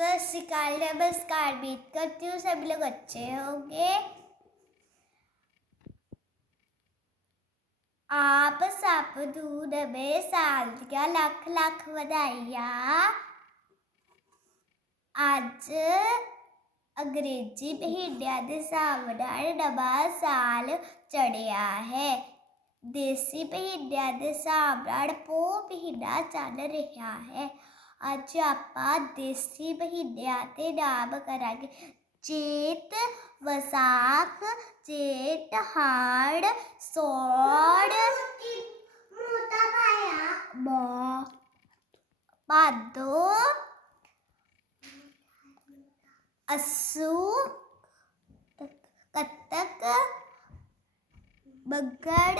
सत श्रीकाल नमस्कार उम्मीद करती हूँ सभी लोग अच्छे होंगे ਆਪ ਸਭ ਨੂੰ ਨਵੇਂ ਸਾਲ ਦੀਆਂ ਲੱਖ ਲੱਖ ਵਧਾਈਆਂ ਅੱਜ ਅੰਗਰੇਜ਼ੀ ਮਹੀਨਿਆਂ ਦੇ ਹਿਸਾਬ ਨਾਲ ਨਵਾਂ ਸਾਲ ਚੜਿਆ ਹੈ ਦੇਸੀ ਮਹੀਨਿਆਂ ਦੇ ਹਿਸਾਬ ਨਾਲ ਪੋ ਮਹੀਨਾ ਚੱਲ ਰਿਹਾ ਹੈ ਅੱਜ ਆਪਾਂ ਦੇਸੀ ਮਹੀਨਿਆਂ ਦੇ ਨਾਮ ਕਰਾਂਗੇ ਚੇਤ ਵਿਸਾਖ ਜੇਠ ਹਾੜ ਸੋੜ ਮੋਟਾ ਪਾਇਆ ਮਾ ਭਾਦੋ ਅਸੂ ਕੱਤਕ ਬੱਗੜ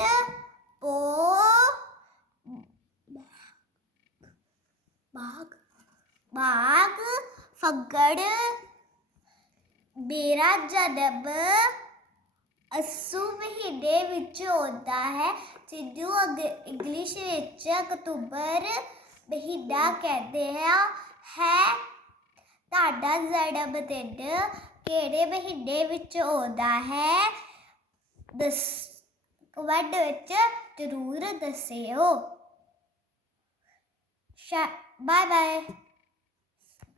ਬਾਗ ਬਾਗ, ਫੱਗੜ ਮੇਰਾ ਜਨਮ ਅਸੂ ਮਹੀਨੇ ਵਿੱਚ ਹੁੰਦਾ ਹੈ ਸਿੱਧੂ ਅੰਗ, ਇੰਗਲਿਸ਼ ਵਿੱਚ ਅਕਤੂਬਰ ਮਹੀਨਾ ਕਹਿੰਦੇ ਆ, ਹੈ ਤੁਹਾਡਾ ਜਨਮ ਦਿਨ ਕਿਹੜੇ ਮਹੀਨੇ ਵਿੱਚ ਆਉਂਦਾ ਹੈ? ਦਸ, ਕਮੈਂਟ ਵਿੱਚ ਜ਼ਰੂਰ ਦੱਸਿਓ। Bye bye.